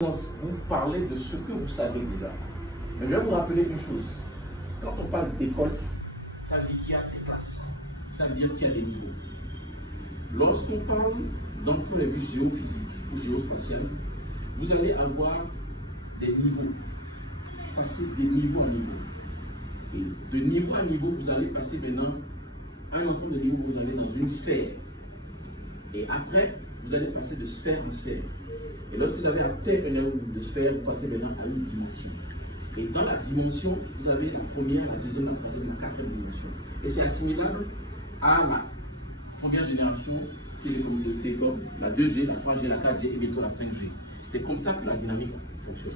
Vous parlez de ce que vous savez déjà. Mais je vais vous rappeler une chose. Quand on parle d'école, ça veut dire qu'il y a des classes. Ça veut dire qu'il y a des niveaux. Lorsqu'on parle d'entre les vues géophysiques ou géospatiales, vous allez avoir des niveaux. Passer de niveau à niveau. Et de niveau à niveau, vous allez passer maintenant à un ensemble de niveaux, vous allez dans une sphère. Et après, vous allez passer de sphère en sphère. Et lorsque vous avez atteint un niveau de sphère, vous passez maintenant à une dimension. Et dans la dimension, vous avez la première, la deuxième, la troisième, la quatrième dimension. Et c'est assimilable à la première génération télécom, la 2G, la 3G, la 4G et bientôt la 5G. C'est comme ça que la dynamique fonctionne.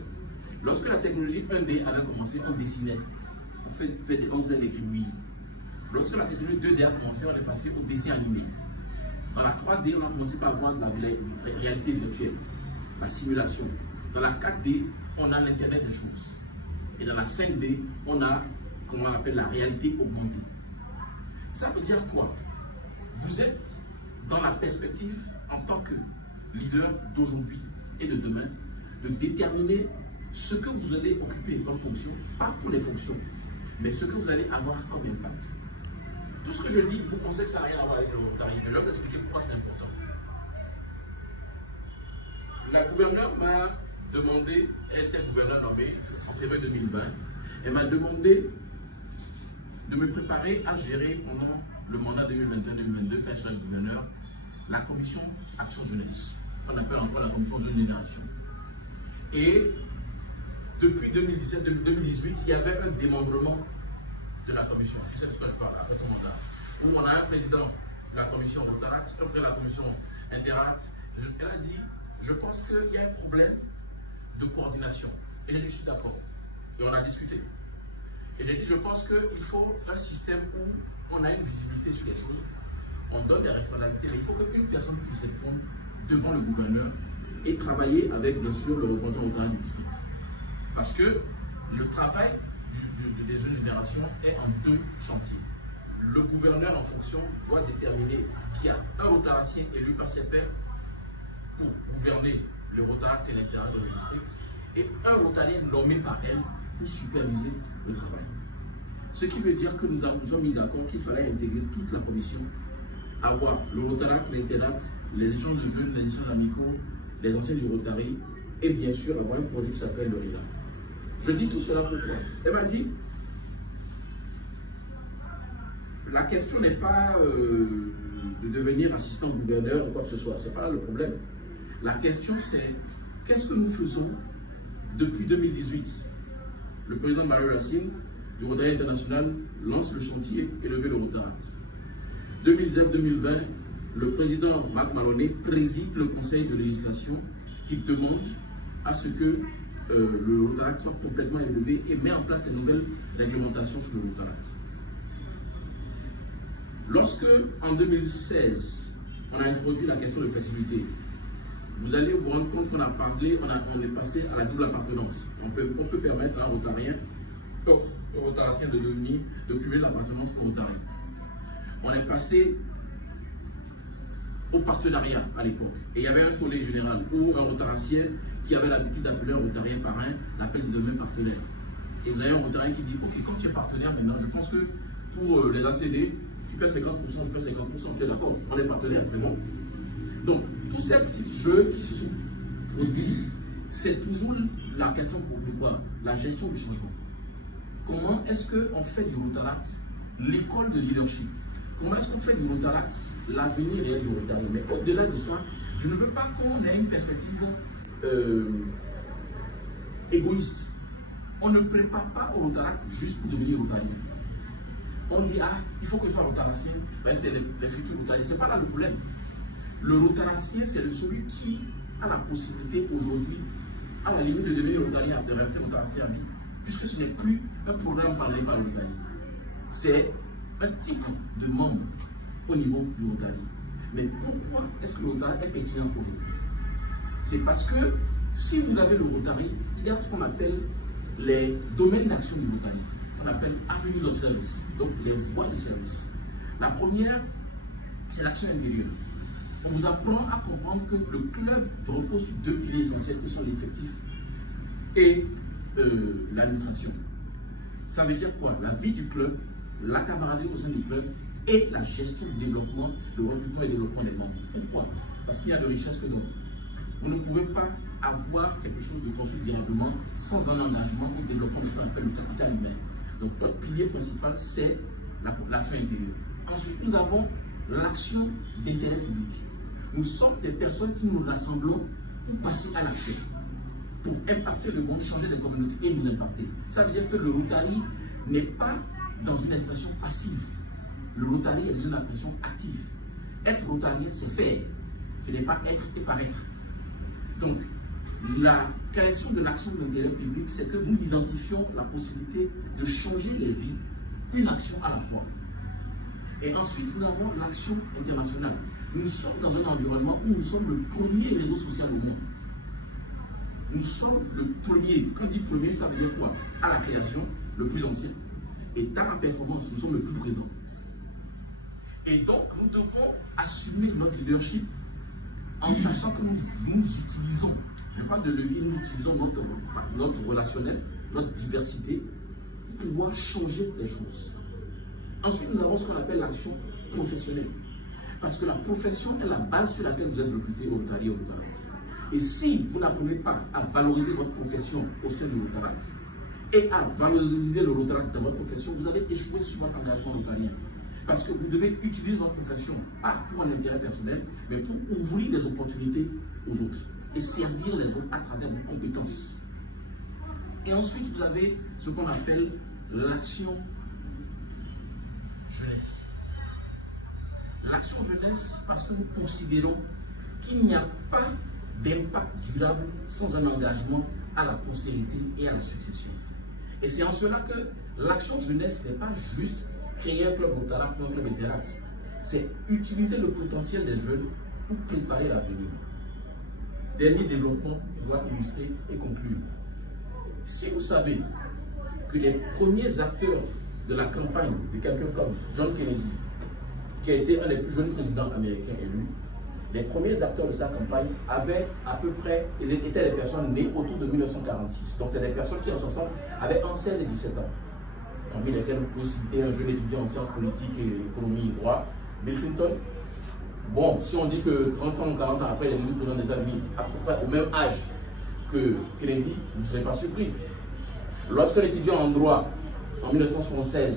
Lorsque la technologie 1D a commencé, on dessinait, on faisait des gribouillis. Lorsque la technologie 2D a commencé, on est passé au dessin animé. Dans la 3D, on a commencé par voir de la réalité virtuelle, la simulation. Dans la 4D, on a l'Internet des choses. Et dans la 5D, on a, comment on appelle, la réalité augmentée. Ça veut dire quoi? Vous êtes dans la perspective, en tant que leader d'aujourd'hui et de demain, de déterminer ce que vous allez occuper comme fonction, pas pour les fonctions, mais ce que vous allez avoir comme impact. Tout ce que je dis, vous pensez que ça n'a rien à voir avec le volontariat. Je vais vous expliquer pourquoi c'est important. La gouverneure m'a demandé, elle était gouverneure nommée en février 2020, elle m'a demandé de me préparer à gérer pendant le mandat 2021-2022, quand elle sera gouverneur, la commission Action Jeunesse, qu'on appelle encore la commission Jeune Génération. Et depuis 2017-2018, il y avait un démembrement de la commission. Tu sais de ce que je parle, après ton mandat. Où on a un président de la commission Rotarat, après la commission Interat. Elle a dit, je pense qu'il y a un problème de coordination. Et j'ai dit, je suis d'accord. Et on a discuté. Et j'ai dit, je pense qu'il faut un système où on a une visibilité sur les choses, on donne des responsabilités, mais il faut qu'une personne puisse répondre devant le gouverneur et travailler avec, bien sûr, le représentant du district. Parce que le travail des jeunes générations est en deux chantiers. Le gouverneur en fonction doit déterminer qu'il y a un rotaratien élu par ses pairs pour gouverner le rotarat et l'intérêt de le district et un rotarien nommé par elle pour superviser le travail. Ce qui veut dire que nous sommes mis d'accord qu'il fallait intégrer toute la commission, avoir le rotarat, l'intérêt, les échanges de jeunes, les échanges amicaux, les anciens du rotary et bien sûr avoir un projet qui s'appelle le RILA. Je dis tout cela pourquoi? Elle m'a dit, la question n'est pas de devenir assistant gouverneur ou quoi que ce soit, ce n'est pas là le problème. La question c'est, qu'est-ce que nous faisons depuis 2018? Le président Mario Racine du Rotary International lance le chantier Élever le Rotarat. 2019-2020, le président Marc Maloney préside le conseil de législation qui demande à ce que le Rotarat soit complètement élevé et met en place des nouvelles réglementations sur le Rotarat. Lorsque, en 2016, on a introduit la question de flexibilité, vous allez vous rendre compte qu'on a parlé, on est passé à la double appartenance. On peut permettre à un rotarien, au rotarien de cumuler l'appartenance au rotarien. On est passé au partenariat à l'époque. Et il y avait un tollé général où un rotarien qui avait l'habitude d'appeler un rotarien parrain l'appelle désormais partenaire. Et vous avez un rotarien qui dit, ok, quand tu es partenaire maintenant, je pense que pour les ACD, tu paies 50%, je paie 50%, tu es d'accord, on est partenaire, vraiment. Donc, tous ces petits jeux qui se sont produits, c'est toujours la question de quoi? La gestion du changement. Comment est-ce qu'on fait du Rotarat l'école de leadership? Comment est-ce qu'on fait du Rotarat l'avenir réel du Rotary? Mais au-delà de ça, je ne veux pas qu'on ait une perspective égoïste. On ne prépare pas au Rotarat juste pour devenir Rotarien. On dit, ah, il faut que je sois rotaratien, ben, c'est les futurs Rotariens. Ce n'est pas là le problème. Le rotaratien, c'est celui qui a la possibilité aujourd'hui, à la limite de devenir rotarien, de rester rotaratien à vie, puisque ce n'est plus un programme parlé par le Rotary. C'est un type de membre au niveau du Rotary. Mais pourquoi est-ce que le Rotary est pertinent aujourd'hui? C'est parce que si vous avez le Rotary, il y a ce qu'on appelle les domaines d'action du Rotary. On appelle avenues of service, donc les voies de service. La première, c'est l'action intérieure. on vous apprend à comprendre que le club repose sur deux piliers essentiels qui sont l'effectif et l'administration. Ça veut dire quoi? La vie du club, la camaraderie au sein du club et la gestion du développement, le recrutement et le développement des membres. Pourquoi? Parce qu'il y a de richesses que non. Vous ne pouvez pas avoir quelque chose de construit durablement sans un engagement ou développement de ce qu'on appelle le capital humain. Donc notre pilier principal, c'est l'action intérieure. Ensuite, nous avons l'action d'intérêt public. Nous sommes des personnes qui nous rassemblons pour passer à l'action, pour impacter le monde, changer les communautés et nous impacter. Ça veut dire que le Rotary n'est pas dans une expression passive. Le Rotary est dans une expression active. Être Rotarien, c'est faire. Ce n'est pas être et paraître. Donc, la création de l'action d'intérêt public, c'est que nous identifions la possibilité de changer les vies, une action à la fois. Et ensuite, nous avons l'action internationale. Nous sommes dans un environnement où nous sommes le premier réseau social au monde. Nous sommes le premier. Quand on dit premier, ça veut dire quoi? À la création, le plus ancien. Et dans la performance, nous sommes le plus présent. Et donc, nous devons assumer notre leadership en sachant que nous utilisons, je parle de levier, nous utilisons notre relationnel, notre diversité, pour pouvoir changer les choses. Ensuite, nous avons ce qu'on appelle l'action professionnelle. Parce que la profession est la base sur laquelle vous êtes recruté au Rotary et au Rotaract. Et si vous n'apprenez pas à valoriser votre profession au sein du Rotaract et à valoriser le Rotaract dans votre profession, vous allez échouer sur votre engagement rotarien. Parce que vous devez utiliser votre profession, pas pour un intérêt personnel, mais pour ouvrir des opportunités aux autres et servir les autres à travers vos compétences. Et ensuite, vous avez ce qu'on appelle l'action jeunesse. L'action jeunesse, parce que nous considérons qu'il n'y a pas d'impact durable sans un engagement à la postérité et à la succession. Et c'est en cela que l'action jeunesse n'est pas juste créer un club Rotaract ou un club Interact. C'est utiliser le potentiel des jeunes pour préparer l'avenir. Dernier développement pour pouvoir illustrer et conclure. Si vous savez que les premiers acteurs de la campagne de quelqu'un comme John Kennedy, qui a été un des plus jeunes présidents américains élus, les premiers acteurs de sa campagne avaient à peu près, ils étaient des personnes nées autour de 1946. Donc c'est des personnes qui en 60 avaient entre 16 et 17 ans. Parmi lesquels vous pouvez citer un jeune étudiant en sciences politiques et économie et droit, Bill Clinton. Bon, si on dit que 30 ans ou 40 ans après, il est devenu président des États-Unis, à peu près au même âge que Kennedy, vous ne serez pas surpris. Lorsqu'un étudiant en droit, en 1976,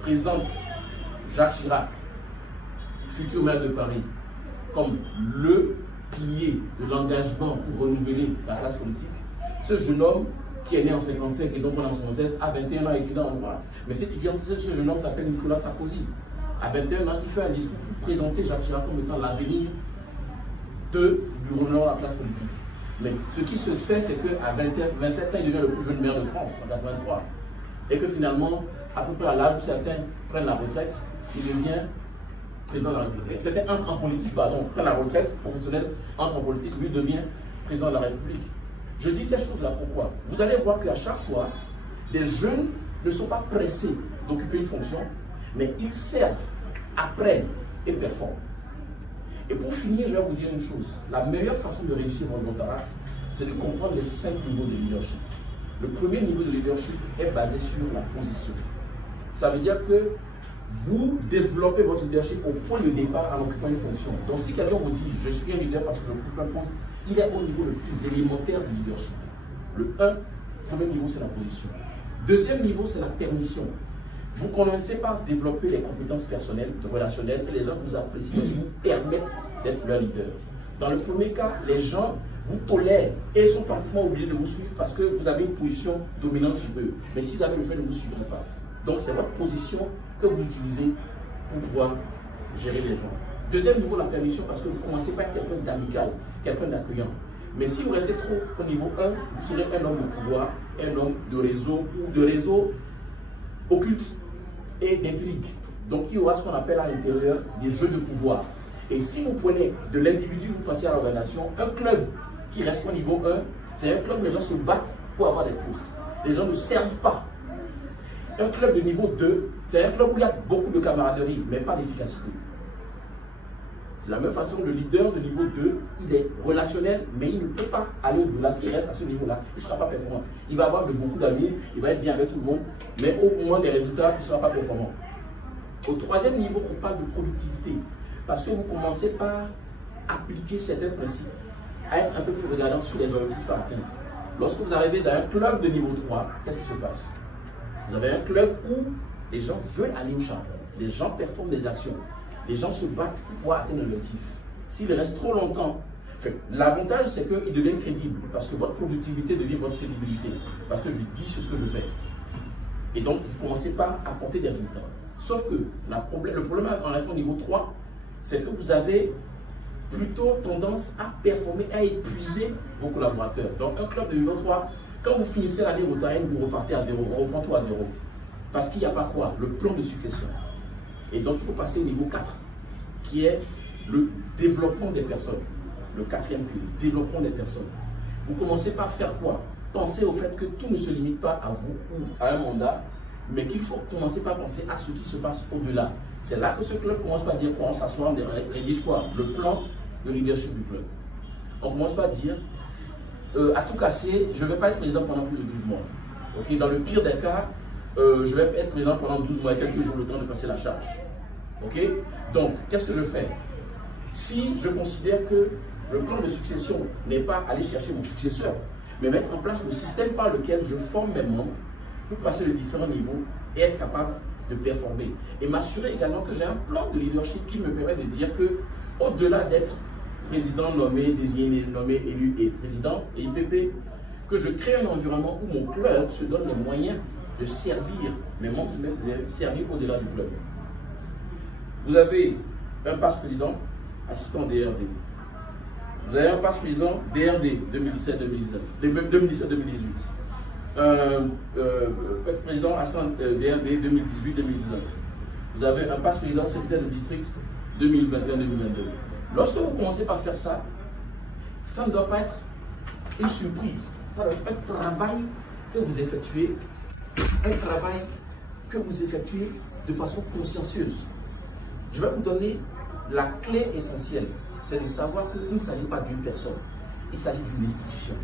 présente Jacques Chirac, futur maire de Paris, comme le pilier de l'engagement pour renouveler la classe politique, ce jeune homme qui est né en 55 et donc en 1976, à 21 ans étudiant en droit. Mais ce jeune homme s'appelle Nicolas Sarkozy. À 21 ans, il fait un discours pour présenter Jacques Chirac comme étant l'avenir du renouveau de la classe politique. Mais ce qui se fait, c'est qu'à 27 ans, il devient le plus jeune maire de France, en 83. Et que finalement, à peu près à l'âge où certains prennent la retraite, il devient président de la République. Certains entrent en politique, pardon, prennent la retraite professionnelle, entrent en politique, lui devient président de la République. Je dis ces choses-là pourquoi? Vous allez voir qu'à chaque fois, des jeunes ne sont pas pressés d'occuper une fonction, mais ils servent, apprennent et performent. Et pour finir, je vais vous dire une chose. La meilleure façon de réussir votre Rotaract, c'est de comprendre les 5 niveaux de leadership. Le premier niveau de leadership est basé sur la position. Ça veut dire que vous développez votre leadership au point de départ en occupant une fonction. Donc si quelqu'un vous dit « je suis un leader parce que j'occupe un poste », il est au niveau le plus élémentaire du leadership. Le premier niveau, c'est la position. Deuxième niveau, c'est la permission. Vous commencez par développer les compétences personnelles, relationnelles, et les gens vous apprécient et vous permettent d'être leur leader. Dans le premier cas, les gens vous tolèrent et sont parfaitement obligés de vous suivre parce que vous avez une position dominante sur eux. Mais s'ils avaient le choix, ils ne vous suivraient pas. Donc c'est votre position que vous utilisez pour pouvoir gérer les gens. Deuxième niveau, la permission, parce que vous commencez par être quelqu'un d'amical, quelqu'un d'accueillant. Mais si vous restez trop au niveau 1, vous serez un homme de pouvoir, un homme de réseau occulte et d'intrigue. Donc il y aura ce qu'on appelle à l'intérieur des jeux de pouvoir. Et si vous prenez de l'individu, vous passez à l'organisation, un club qui reste au niveau 1, c'est un club où les gens se battent pour avoir des postes. Les gens ne servent pas. Un club de niveau 2, c'est un club où il y a beaucoup de camaraderie, mais pas d'efficacité. C'est la même façon, le leader de niveau 2, il est relationnel, mais il ne peut pas aller au-delà. S'il reste à ce niveau-là, il ne sera pas performant. Il va avoir beaucoup d'amis, il va être bien avec tout le monde, mais au moment des résultats, il ne sera pas performant. Au troisième niveau, on parle de productivité. Parce que vous commencez par appliquer certains principes, à être un peu plus regardant sur les objectifs à atteindre. Lorsque vous arrivez dans un club de niveau 3, qu'est-ce qui se passe? Vous avez un club où les gens veulent aller au charbon, les gens performent des actions, les gens se battent pour pouvoir atteindre l'objectif. S'ils restent trop longtemps, l'avantage c'est qu'ils deviennent crédibles, parce que votre productivité devient votre crédibilité, parce que je dis ce que je fais. Et donc, vous commencez par apporter des résultats. Sauf que le problème en restant au niveau 3, c'est que vous avez plutôt tendance à performer, à épuiser vos collaborateurs. Donc, un club de niveau 3, quand vous finissez l'année rotarienne, vous repartez à zéro, on reprend tout à zéro. Parce qu'il n'y a pas quoi? Le plan de succession. Et donc, il faut passer au niveau 4, qui est le développement des personnes. Le quatrième pilier, le développement des personnes. Vous commencez par faire quoi? Pensez au fait que tout ne se limite pas à vous ou à un mandat, mais qu'il faut commencer par penser à ce qui se passe au-delà. C'est là que ce club commence par dire quoi? On s'assoit, on rédige quoi? Le plan de leadership du club. On commence par dire, à tout casser, je ne vais pas être président pendant plus de 12 mois. Okay? Dans le pire des cas, je vais être président pendant 12 mois et quelques jours, le temps de passer la charge. Okay? Donc, qu'est-ce que je fais? Si je considère que le plan de succession n'est pas aller chercher mon successeur, mais mettre en place le système par lequel je forme mes membres pour passer les différents niveaux et être capable de performer. Et m'assurer également que j'ai un plan de leadership qui me permet de dire que, au-delà d'être président nommé, désigné, nommé, élu et président et IPP, que je crée un environnement où mon club se donne les moyens de servir mes membres, de servir au-delà du club. Vous avez un passe président, assistant DRD. Vous avez un passe président DRD 2017-2018. Président assistant DRD 2018-2019. Vous avez un passe président secrétaire de district 2021-2022. Lorsque vous commencez par faire ça, ça ne doit pas être une surprise. Ça doit être un travail que vous effectuez, de façon consciencieuse. Je vais vous donner la clé essentielle, c'est de savoir qu'il ne s'agit pas d'une personne, il s'agit d'une institution.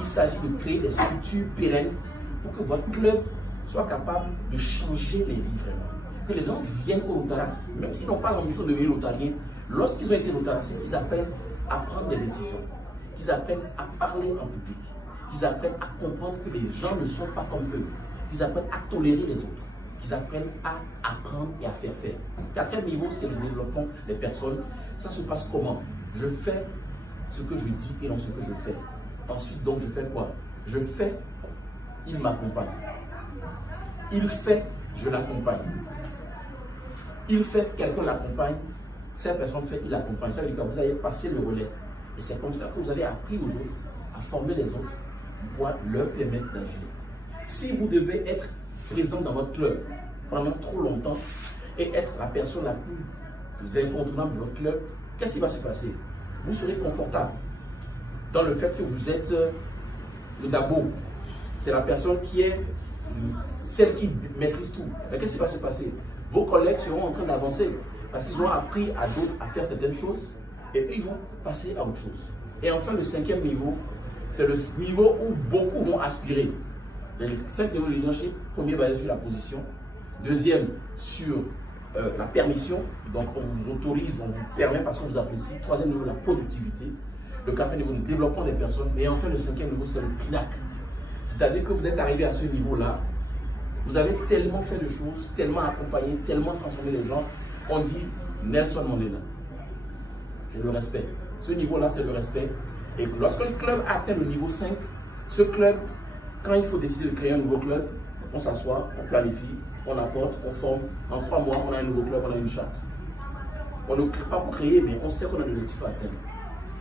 Il s'agit de créer des structures pérennes pour que votre club soit capable de changer les vies vraiment. Que les gens viennent au Rotaract, même s'ils n'ont pas l'ambition de devenir rotariens, lorsqu'ils ont été rotaraciens, ils apprennent à prendre des décisions, qu'ils apprennent à parler en public, qu'ils apprennent à comprendre que les gens ne sont pas comme eux, qu'ils apprennent à tolérer les autres, qu'ils apprennent à apprendre et à faire faire. Quatrième niveau, c'est le développement des personnes. Ça se passe comment? Je fais ce que je dis et non ce que je fais. Ensuite, donc, je fais quoi? Je fais, il m'accompagne. Il fait, je l'accompagne. Il fait, quelqu'un l'accompagne. Cette personne fait, il l'accompagne. Ça veut dire que vous allez passer le relais. Et c'est comme ça que vous avez appris aux autres à former les autres pour pouvoir leur permettre d'agir. Si vous devez être présent dans votre club pendant trop longtemps et être la personne la plus incontournable de votre club, qu'est-ce qui va se passer? Vous serez confortable dans le fait que vous êtes le Dabo. C'est la personne qui est celle qui maîtrise tout. Mais qu'est-ce qui va se passer? Vos collègues seront en train d'avancer parce qu'ils ont appris à d'autres à faire certaines choses et eux, ils vont passer à autre chose. Et enfin, le cinquième niveau, c'est le niveau où beaucoup vont aspirer. Les 5 niveaux de leadership, premier basé sur la position, deuxième sur la permission, donc on vous autorise, on vous permet parce qu'on vous apprécie, troisième niveau, la productivité, le quatrième niveau, le développement des personnes, et enfin le cinquième niveau, c'est le pinacle. C'est-à-dire que vous êtes arrivé à ce niveau-là, vous avez tellement fait de choses, tellement accompagné, tellement transformé les gens, on dit Nelson Mandela. C'est le respect. Ce niveau-là, c'est le respect. Et lorsqu'un club atteint le niveau 5, ce club, quand il faut décider de créer un nouveau club, on s'assoit, on planifie, on apporte, on forme. En 3 mois, on a un nouveau club, on a une charte. On ne crée pas pour créer, mais on sait qu'on a des objectifs à atteindre.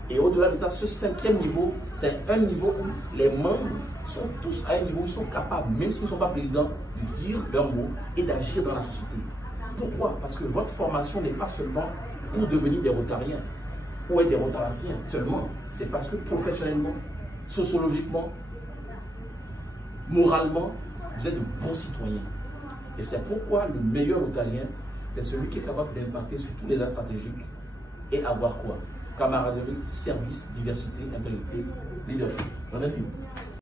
Et au-delà de ça, ce 5e niveau, c'est un niveau où les membres sont tous à un niveau où ils sont capables, même s'ils ne sont pas présidents, de dire leurs mots et d'agir dans la société. Pourquoi? Parce que votre formation n'est pas seulement pour devenir des rotariens ou être des rotaraciens seulement. C'est parce que professionnellement, sociologiquement, moralement, vous êtes de bons citoyens. Et c'est pourquoi le meilleur rotarien, c'est celui qui est capable d'impacter sur tous les aspects stratégiques et avoir quoi? Camaraderie, service, diversité, intégrité, leadership. J'en ai fini.